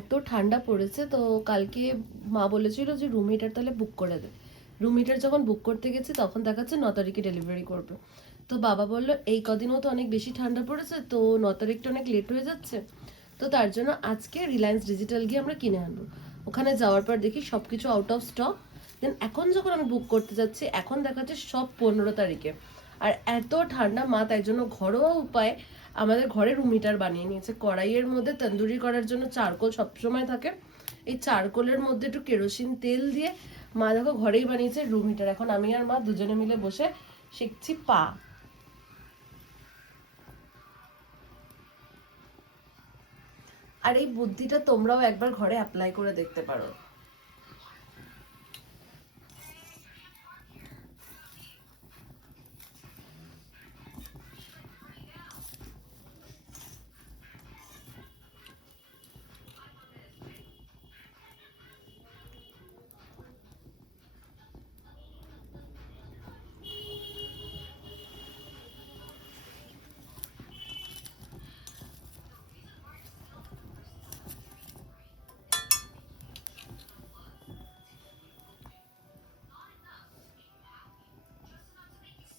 এত ঠান্ডা পড়েছে, তো কালকে মা বলেছিল যে রুম হিটার তাহলে বুক করে দে। রুম হিটার যখন বুক করতে গেছি তখন দেখাচ্ছে 9 তারিখে ডেলিভারি করবে। তো বাবা বললো এই কদিনও তো অনেক বেশি ঠান্ডা পড়েছে, তো 9 তারিখটা অনেক লেট হয়ে যাচ্ছে, তো তার জন্য আজকে রিলায়েন্স ডিজিটাল গিয়ে আমরা কিনে আনবো। ওখানে যাওয়ার পর দেখি সব কিছু আউট অফ স্টক। দেন এখন যখন আমি বুক করতে যাচ্ছি এখন দেখাচ্ছে সব 15 তারিখে। আর এত ঠান্ডা, মা তাই জন্য ঘরোয়া উপায় আমাদের ঘরে রুম হিটার বানিয়ে নিয়েছে। কড়াইয়ের মধ্যে তন্দুরি করার জন্য চারকোল সবসময় থাকে, এই চারকোলের মধ্যে একটু কেরোসিন তেল দিয়ে মা দেখো ঘরেই বানিয়েছে রুম হিটার। এখন আমি আর মা দুজনে মিলে বসে শিখছি পা। আর এই বুদ্ধিটা তোমরাও একবার ঘরে অ্যাপ্লাই করে দেখতে পারো।